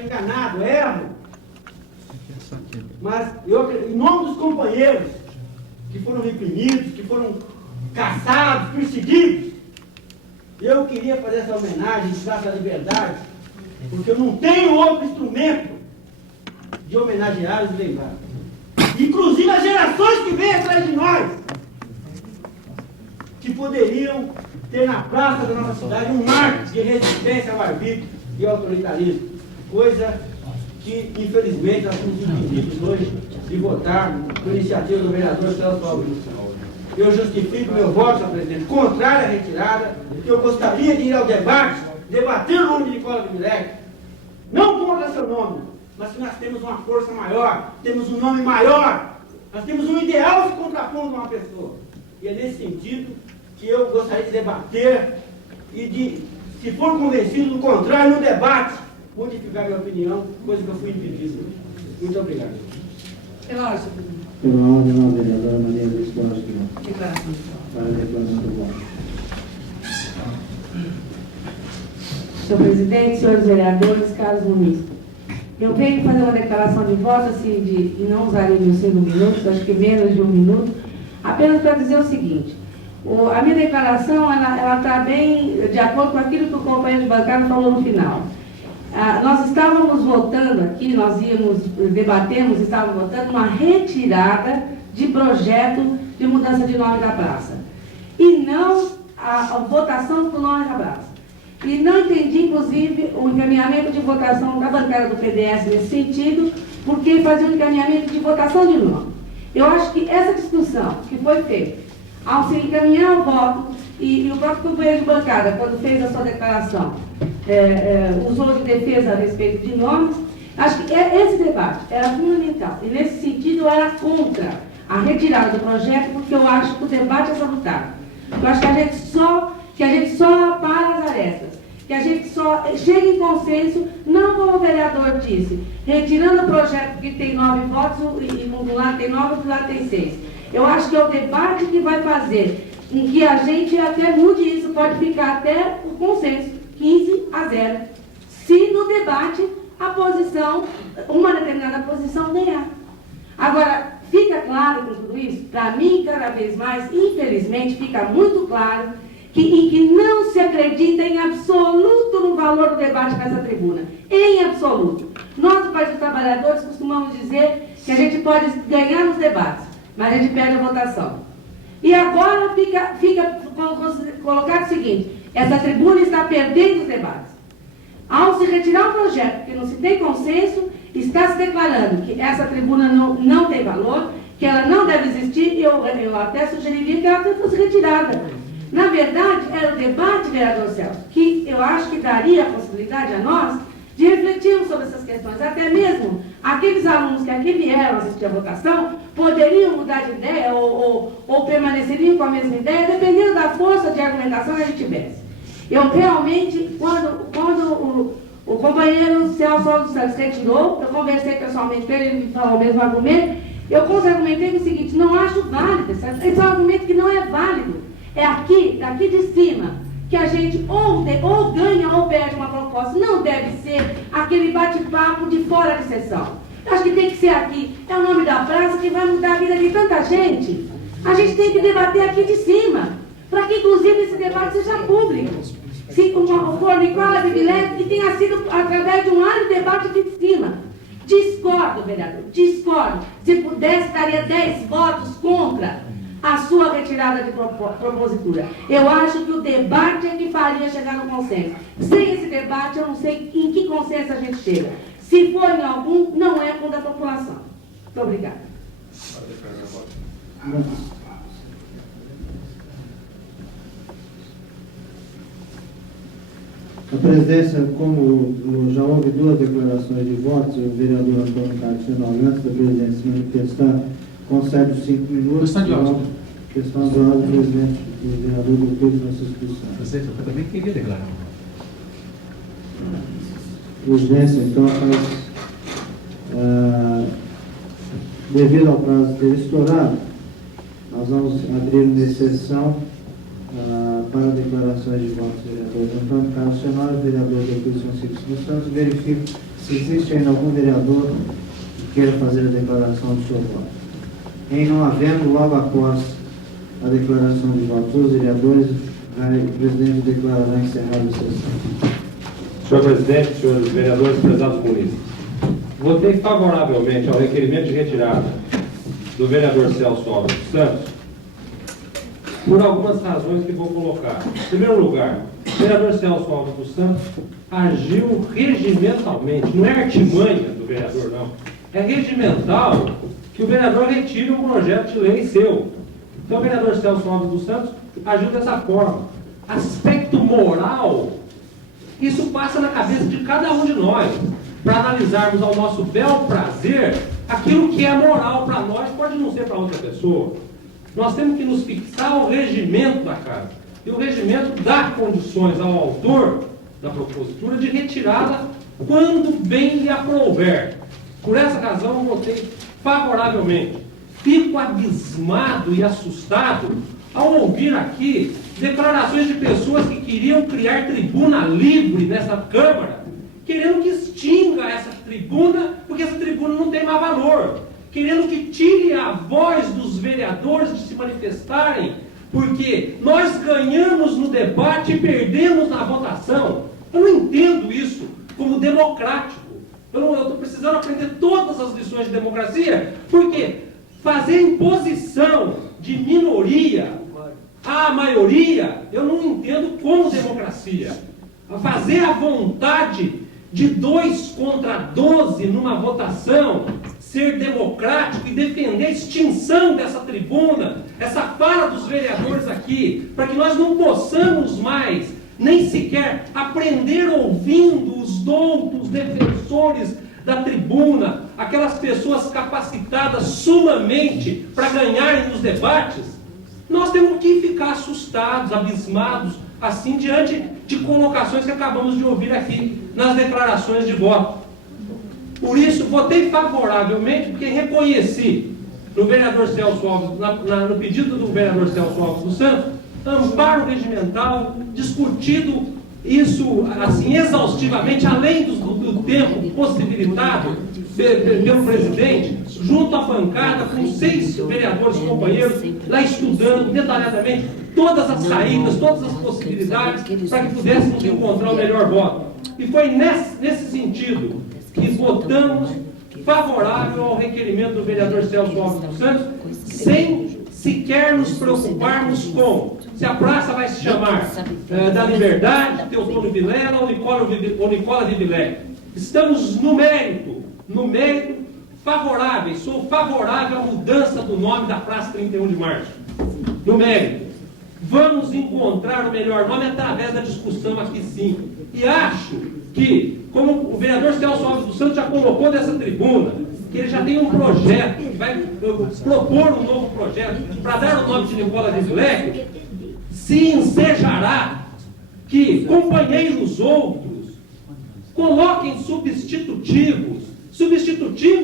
enganado, erro. Mas eu, em nome dos companheiros que foram reprimidos, que foram caçados, perseguidos, eu queria fazer essa homenagem em Praça da Liberdade, porque eu não tenho outro instrumento de homenagear os lembrados. Inclusive as gerações que vêm atrás de nós, que poderiam ter na praça da nossa cidade um marco de resistência ao arbítrio e ao autoritarismo. Coisa que, infelizmente, nós somos impedidos hoje de votar por iniciativa do vereador Celso Augusto. Eu justifico meu voto, senhor presidente, contrário à retirada, porque eu gostaria de ir ao debate, debater o nome de Nicola Bimilec, não contra seu nome, mas que nós temos uma força maior, temos um nome maior, nós temos um ideal se contrapondo a uma pessoa. E é nesse sentido que eu gostaria de debater e de, se for convencido do contrário, no debate, modificar minha opinião, coisa que eu fui impedido. Muito obrigado. Pela ordem, senhor presidente. Pela ordem, a vereadora Maria Luiz Borges. Declaração de voto. Para a declaração do voto. Senhor presidente, senhores vereadores, caros munícipes, eu venho fazer uma declaração de voto, assim, e não usarei meus 5 minutos, acho que menos de 1 minuto, apenas para dizer o seguinte: a minha declaração, ela está bem de acordo com aquilo que o companheiro de bancada falou no final. Nós estávamos votando aqui, debatemos, estávamos votando uma retirada de projeto de mudança de nome da praça. E não a votação do nome da praça. E não entendi, inclusive, o encaminhamento de votação da bancada do PDS nesse sentido, porque fazia um encaminhamento de votação de nome. Eu acho que essa discussão que foi feita, ao se encaminhar o voto, e o próprio companheiro de bancada, quando fez a sua declaração, usou de defesa a respeito de nomes, acho que esse debate era fundamental. E, nesse sentido, eu era contra a retirada do projeto, porque eu acho que o debate é salutar. Eu acho que a gente só para as arestas, que a gente só chega em consenso, não como o vereador disse, retirando o projeto que tem 9 votos, e um lado tem 9, outro lado tem 6. Eu acho que é o debate que vai fazer em que a gente até mude isso, pode ficar até o consenso, 15-0. Se no debate a posição, uma determinada posição ganhar. Agora, fica claro com tudo isso, para mim, cada vez mais, infelizmente, fica muito claro em que não se acredita em absoluto no valor do debate nessa tribuna. Em absoluto. Nós, do Partido dos Trabalhadores, costumamos dizer que a gente pode ganhar nos debates, mas a gente perde a votação. E agora fica colocado o seguinte: essa tribuna está perdendo os debates. Ao se retirar um projeto que não se tem consenso, está se declarando que essa tribuna não tem valor, que ela não deve existir, e eu até sugeriria que ela fosse retirada. Na verdade, era o debate, vereador Celso, que eu acho que daria a possibilidade a nós de refletirmos sobre essas questões. Até mesmo aqueles alunos que aqui vieram assistir a votação poderiam mudar de ideia ou permaneceriam com a mesma ideia, dependendo da força de argumentação que a gente tivesse. Eu realmente, quando o companheiro Celso dos Santos retirou, eu conversei pessoalmente com ele, ele me falou o mesmo argumento, eu contra-argumentei o seguinte: não acho válido, esse é um argumento que não é válido. É daqui de cima, que a gente ou ganha ou perde uma proposta. Não deve ser aquele bate-papo de fora de sessão. Eu acho que tem que ser aqui. É o nome da praça que vai mudar a vida de tanta gente. A gente tem que debater aqui de cima, para que, inclusive, esse debate seja público. Se for Nicola Bimilec, que tenha sido através de um área de debate aqui de cima. Discordo, vereador, discordo. Se pudesse, daria 10 votos contra a sua retirada de propositura. Eu acho que o debate é que faria chegar no consenso. Sem esse debate, eu não sei em que consenso a gente chega. Se for em algum, não é com o da população. Muito obrigada. A presidência, como já houve 2 declarações de votos, o vereador Antônio Carlos Fenômeno, antes da presidência se manifestar, concede os 5 minutos. Questão de ordem. Questão de ordem, presidente, o vereador doutor na substituição. Presidente, eu também queria declarar. Urgência, então, devido ao prazo ter estourado, nós vamos abrir uma exceção para declarações de votos, vereadores Antônio Carlos Tenório, vereador da Cruz Francisco dos Santos. Verifico se existe ainda algum vereador que queira fazer a declaração do seu voto. Em não havendo, logo após a declaração de votos dos vereadores, o presidente declarará encerrada a sessão. Senhor presidente, senhores vereadores, prezados munícipes, votei favoravelmente ao requerimento de retirada do vereador Celso Alves dos Santos por algumas razões que vou colocar. Em primeiro lugar, o vereador Celso Alves dos Santos agiu regimentalmente, não é artimanha do vereador, não. É regimental que o vereador retire um projeto de lei seu. Então, o vereador Celso Alves dos Santos agiu dessa forma. Aspecto moral, isso passa na cabeça de cada um de nós, para analisarmos ao nosso bel prazer aquilo que é moral para nós, pode não ser para outra pessoa. Nós temos que nos fixar ao regimento da casa. E o regimento dá condições ao autor da propositura de retirá-la quando bem lhe aprouver. Por essa razão, eu votei favoravelmente. Fico abismado e assustado ao ouvir aqui declarações de pessoas que queriam criar tribuna livre nessa Câmara, querendo que extinga essa tribuna, porque essa tribuna não tem mais valor, querendo que tire a voz dos vereadores de se manifestarem, porque nós ganhamos no debate e perdemos na votação. Eu não entendo isso como democrático. Eu estou precisando aprender todas as lições de democracia, porque fazer imposição de minoria à maioria, eu não entendo como democracia. Fazer a vontade de 2 contra 12 numa votação, ser democrático e defender a extinção dessa tribuna, essa fala dos vereadores aqui, para que nós não possamos mais, nem sequer aprender ouvindo os doutos defensores da tribuna, aquelas pessoas capacitadas sumamente para ganharem nos debates. Nós temos que ficar assustados, abismados, assim, diante de colocações que acabamos de ouvir aqui nas declarações de voto. Por isso, votei favoravelmente, porque reconheci no vereador Celso Alves, no pedido do vereador Celso Alves dos Santos, amparo regimental, discutido isso assim exaustivamente, além do tempo possibilitado pelo presidente, junto à bancada, com 6 vereadores companheiros, lá estudando detalhadamente todas as saídas, todas as possibilidades, para que pudéssemos encontrar o melhor voto. E foi nesse sentido que votamos favorável ao requerimento do vereador Celso Alves dos Santos, sem sequer nos preocuparmos com se a praça vai se chamar da Liberdade, Teotônio Vilela ou Nicola Vivilé. Estamos no mérito favoráveis, sou favorável à mudança do nome da Praça 31 de Março. No mérito. Vamos encontrar o melhor nome através da discussão aqui sim. E acho que, como o vereador Celso Alves dos Santos já colocou nessa tribuna, que ele já tem um projeto, que vai propor um novo projeto para dar o nome de Nicola Vivilé, se ensejará que companheiros outros coloquem substitutivos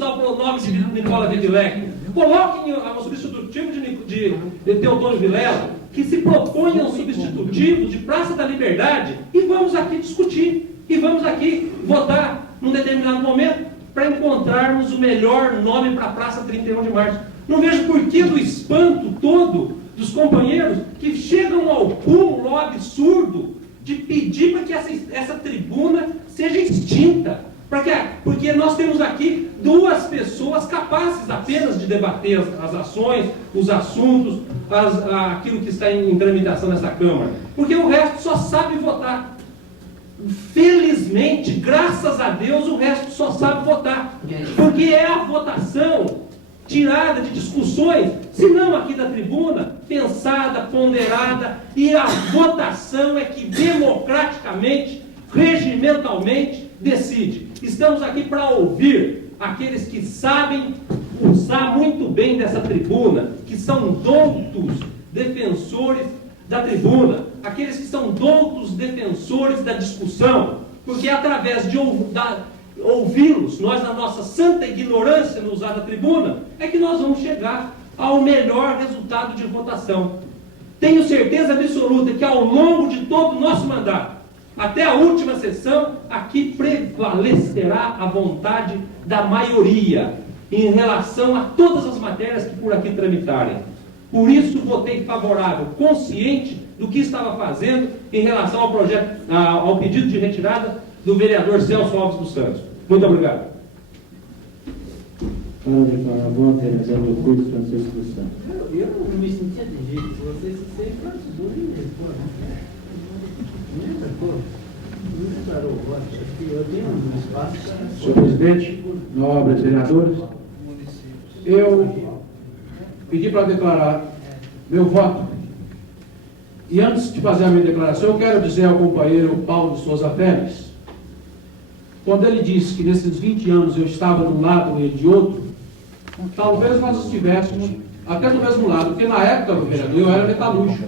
ao pronome de Nicola Vivilé, coloquem o substitutivo de Teotônio Vilela, que se proponham substitutivos de Praça da Liberdade, e vamos aqui discutir, e vamos aqui votar num determinado momento para encontrarmos o melhor nome para a Praça 31 de Março. Não vejo porquê do espanto todo dos companheiros que chegam ao cúmulo, ao absurdo de pedir para que essa tribuna seja extinta. Porque nós temos aqui 2 pessoas capazes apenas de debater as ações, os assuntos, aquilo que está em tramitação nessa Câmara. Porque o resto só sabe votar. Felizmente, graças a Deus, o resto só sabe votar. Porque é a votação tirada de discussões, se não aqui da tribuna, pensada, ponderada, e a votação é que democraticamente, regimentalmente, decide. Estamos aqui para ouvir aqueles que sabem usar muito bem dessa tribuna, que são doutos defensores da tribuna, aqueles que são doutos defensores da discussão, porque é através de ouvi-los, nós na nossa santa ignorância no usar da tribuna, é que nós vamos chegar ao melhor resultado de votação. Tenho certeza absoluta que ao longo de todo o nosso mandato, até a última sessão, aqui prevalecerá a vontade da maioria em relação a todas as matérias que por aqui tramitarem. Por isso, votei favorável, consciente do que estava fazendo em relação ao projeto, ao pedido de retirada do vereador Celso Alves dos Santos. Muito obrigado. Para declarar voto, reserva o curso Francisco dos Santos. Eu não me sentia de jeito, você se sente francês, não declarou o voto, eu tenho um espaço para... Senhor presidente, nobres vereadores, eu pedi para declarar meu voto. E antes de fazer a minha declaração, eu quero dizer ao companheiro Paulo de Souza Pérez, quando ele disse que nesses 20 anos eu estava de um lado e ele de outro, talvez nós estivéssemos até do mesmo lado, porque na época do vereador eu era metalúrgico.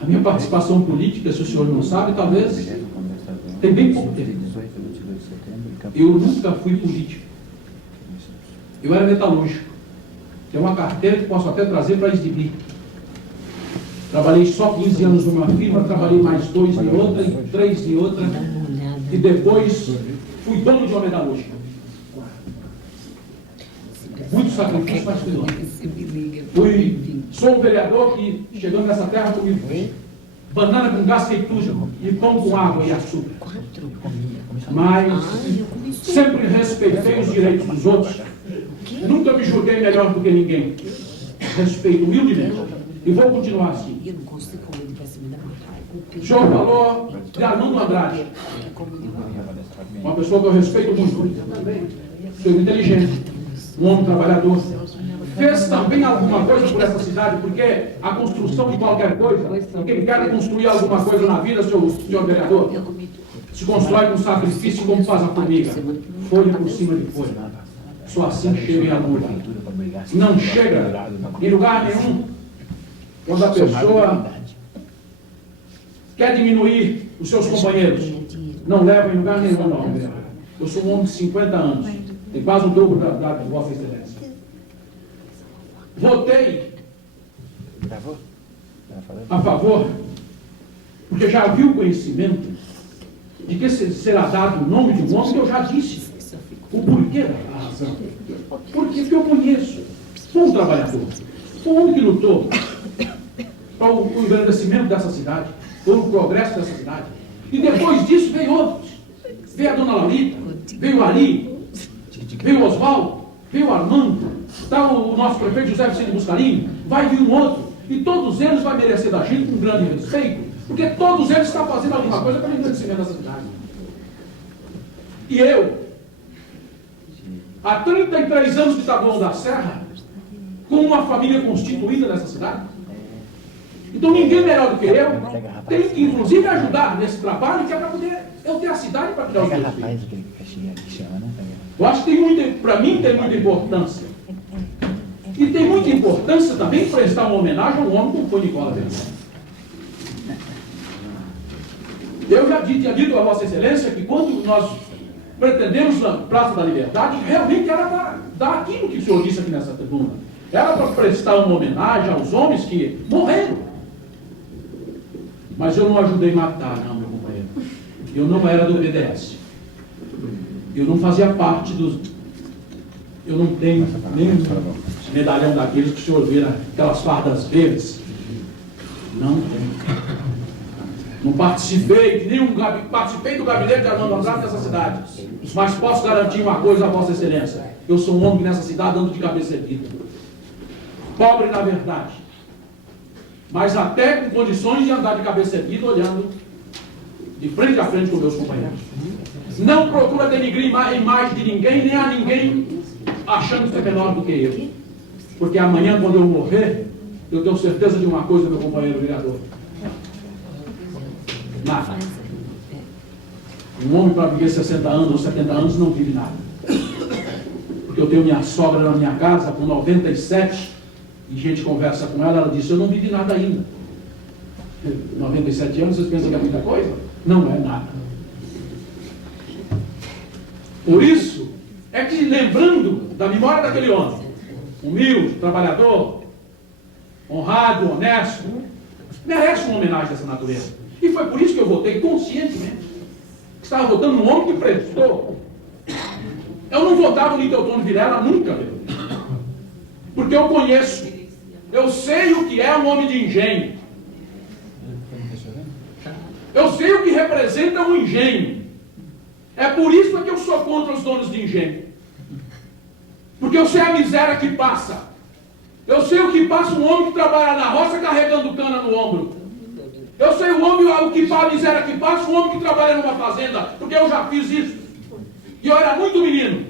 A minha participação política, se o senhor não sabe, talvez tem bem pouco tempo. Eu nunca fui político. Eu era metalúrgico. Tem uma carteira que posso até trazer para exibir. Trabalhei só 15 anos numa firma, trabalhei mais 2 em outra, e 3 em outra, e depois fui dono de uma metalúrgica. Muito sacrifício, mas fui dono. Sou um vereador que, chegando nessa terra, comi banana com gás queitudo e pão com água e açúcar. Mas sempre respeitei os direitos dos outros. Nunca me julguei melhor do que ninguém. Respeito humildemente. E vou continuar assim. O senhor falou de Armando Andrade. Uma pessoa que eu respeito muito. Sou inteligente. Um homem trabalhador. Fez também alguma coisa por essa cidade, porque a construção de qualquer coisa, quem quer construir alguma coisa na vida, senhor vereador, se constrói com sacrifício como faz a formiga. Folha por cima de folha. Só assim chega a lua. Não chega em lugar nenhum quando a pessoa quer diminuir os seus companheiros. Não leva em lugar nenhum, não, vereador. Eu sou um homem de 50 anos. Tem quase o dobro da idade de Vossa Excelência. Votei a favor, porque já havia o conhecimento de que será dado o nome de um homem que eu já disse. O porquê da razão. Porque eu conheço. Sou um trabalhador. Sou um homem que lutou para o engrandecimento dessa cidade, pelo progresso dessa cidade. E depois disso veio outros. Veio a dona Laurita, veio o Ari, veio o Oswaldo, veio o Armando, está o nosso prefeito José Vicente Buscarinho, vai vir um outro, e todos eles vão merecer da gente um grande respeito, porque todos eles estão fazendo alguma coisa para o engrandecimento dessa cidade. E eu, há 33 anos de Taboão da Serra, com uma família constituída nessa cidade, então ninguém melhor do que eu tem que inclusive ajudar nesse trabalho, que é para poder eu ter a cidade para criar os meus filhos. Eu acho que para mim tem muita importância. E tem muita importância também prestar uma homenagem a um homem como foi Nicola Veloso. Eu já tinha dito a Vossa Excelência que quando nós pretendemos na Praça da Liberdade, realmente era para dar aquilo que o senhor disse aqui nessa tribuna. Era para prestar uma homenagem aos homens que morreram. Mas eu não ajudei a matar, não, meu companheiro. Eu não era do BDS. Eu não fazia parte dos... Eu não tenho nem medalhão daqueles que o senhor vê naquelas fardas verdes. Não tenho. Não participei de nenhum... Participei do gabinete de Armando Andrade nessa cidade. Mas posso garantir uma coisa a Vossa Excelência. Eu sou um homem que nessa cidade ando de cabeça erguida. Pobre na verdade. Mas até com condições de andar de cabeça erguida, olhando de frente a frente com meus companheiros. Não procura denigrir a imagem de ninguém, nem a ninguém achando ser menor do que eu. Porque amanhã, quando eu morrer, eu tenho certeza de uma coisa, meu companheiro vereador. Nada. Um homem para viver 60 anos ou 70 anos não vive nada. Porque eu tenho minha sogra na minha casa com 97 e a gente conversa com ela, ela disse, eu não vivi nada ainda. 97 anos, vocês pensam que é muita coisa? Não é nada. Por isso, é que lembrando da memória daquele homem, humilde, trabalhador, honrado, honesto, merece uma homenagem dessa natureza. E foi por isso que eu votei conscientemente. Estava votando num homem que prestou. Eu não votava no Teotônio Vilela nunca, meu. Porque eu conheço. Eu sei o que é um homem de engenho. Eu sei o que representa um engenho. É por isso que eu sou contra os donos de engenho. Porque eu sei a miséria que passa. Eu sei o que passa um homem que trabalha na roça carregando cana no ombro. Eu sei o que a miséria que passa um homem que trabalha numa fazenda. Porque eu já fiz isso. E eu era muito menino.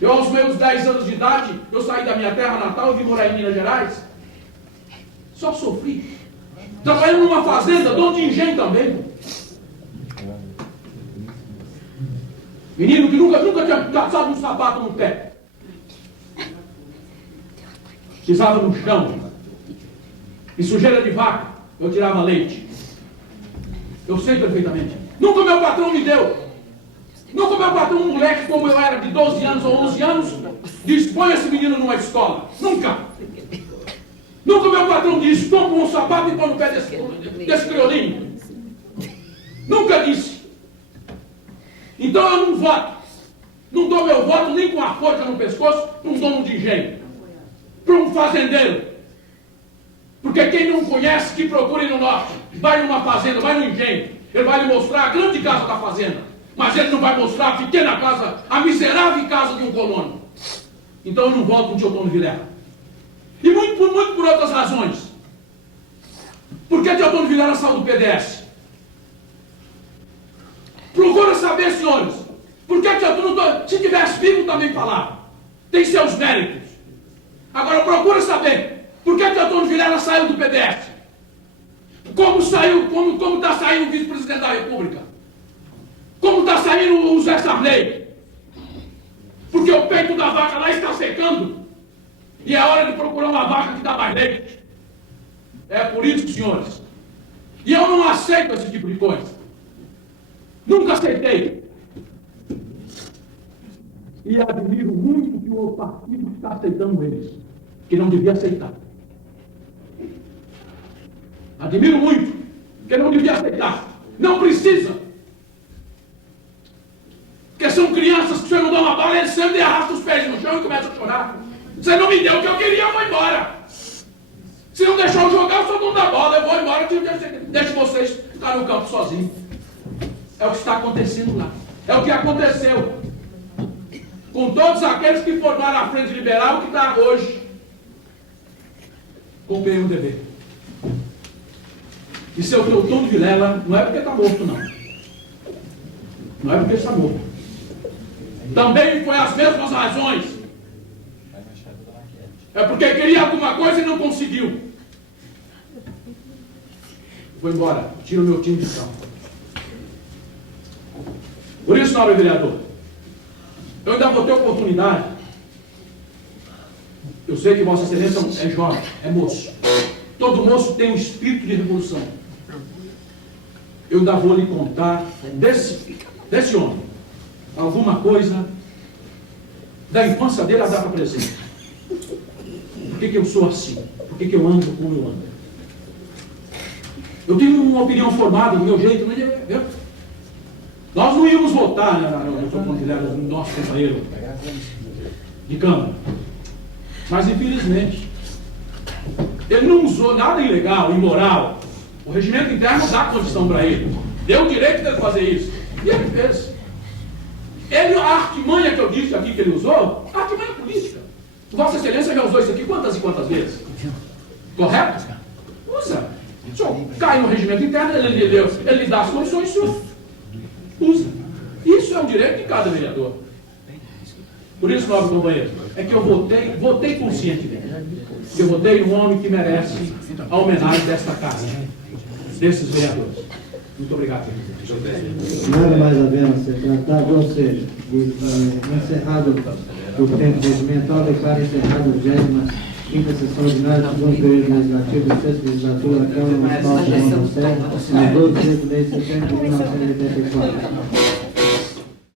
Eu, aos meus 10 anos de idade, eu saí da minha terra natal e vim morar em Minas Gerais. Só sofri. Trabalhando numa fazenda, dono de engenho também. Menino que nunca tinha calçado um sapato no pé. Pisava no chão. E sujeira de vaca, eu tirava leite. Eu sei perfeitamente. Nunca meu patrão me deu. Nunca meu patrão, um moleque como eu era, de 12 anos ou 11 anos, disse, põe esse menino numa escola. Nunca. Nunca meu patrão disse, compra um sapato e põe no pé desse criolinho. Nunca disse. Então eu não voto. Não dou meu voto nem com a forca no pescoço para um dono de engenho. Para um fazendeiro. Porque quem não conhece, que procure no norte. Vai numa fazenda, vai no engenho. Ele vai lhe mostrar a grande casa da fazenda. Mas ele não vai mostrar a pequena casa, a miserável casa de um colono. Então eu não voto no Teotônio Vilela. E muito por outras razões. Por que Teotônio Vilela saiu do PDS? Procura saber, senhores. Por que Teotônio, se tivesse vivo, também falava. Tem seus méritos. Agora procura saber. Por que Teotônio Vilela saiu do PDS? Como está saindo o vice-presidente da República? Como está saindo o Zé Sarney? Porque o peito da vaca lá está secando. E é hora de procurar uma vaca que dá mais leite. É por isso, senhores. E eu não aceito esse tipo de coisa. Nunca aceitei. E admiro muito que o partido está aceitando eles. Que não devia aceitar. Admiro muito que não devia aceitar. Não precisa. Porque são crianças que você não dá uma bala, eles sempre arrastam os pés no chão e começam a chorar. Você não me deu o que eu queria, eu vou embora. Se não deixar eu jogar, eu sou dono da bola, eu vou embora, deixo vocês ficar no campo sozinhos. É o que está acontecendo lá. É o que aconteceu com todos aqueles que formaram a Frente Liberal que está hoje com o PMDB. E seu Teotônio Vilela não é porque está morto, não. Não é porque está morto. Também foi as mesmas razões. É porque queria alguma coisa e não conseguiu. Vou embora. Tira o meu time de campo. Por isso, nobre vereador, eu ainda vou ter oportunidade. Eu sei que Vossa Excelência é jovem, é moço. Todo moço tem um espírito de revolução. Eu ainda vou lhe contar desse homem alguma coisa da infância dele a data presente. Por que eu sou assim? Por que eu ando como eu ando? Eu tenho uma opinião formada do meu jeito, né? Nós não íamos votar, né, no nosso companheiro de Câmara. Mas, infelizmente, ele não usou nada ilegal, imoral. O regimento interno dá condição para ele. Deu o direito dele fazer isso. E ele fez. A artimanha que eu disse aqui que ele usou, a artimanha política. Vossa Excelência já usou isso aqui quantas e quantas vezes? Correto? Usa. O senhor cai no regimento interno, ele lhe dá as condições, o senhor usa. Isso é um direito de cada vereador. Por isso, nobre companheiro, é que eu votei conscientemente. Eu votei um homem que merece a homenagem desta casa, desses vereadores. Muito obrigado. Nada mais havendo ser tratado, ou seja, encerrado o tempo regimental, declaro encerrado a 25ª sessão ordinária do segundo período legislativo da 6ª legislatura da Câmara Municipal de Monte Serra, a 12 de setembro de 1984.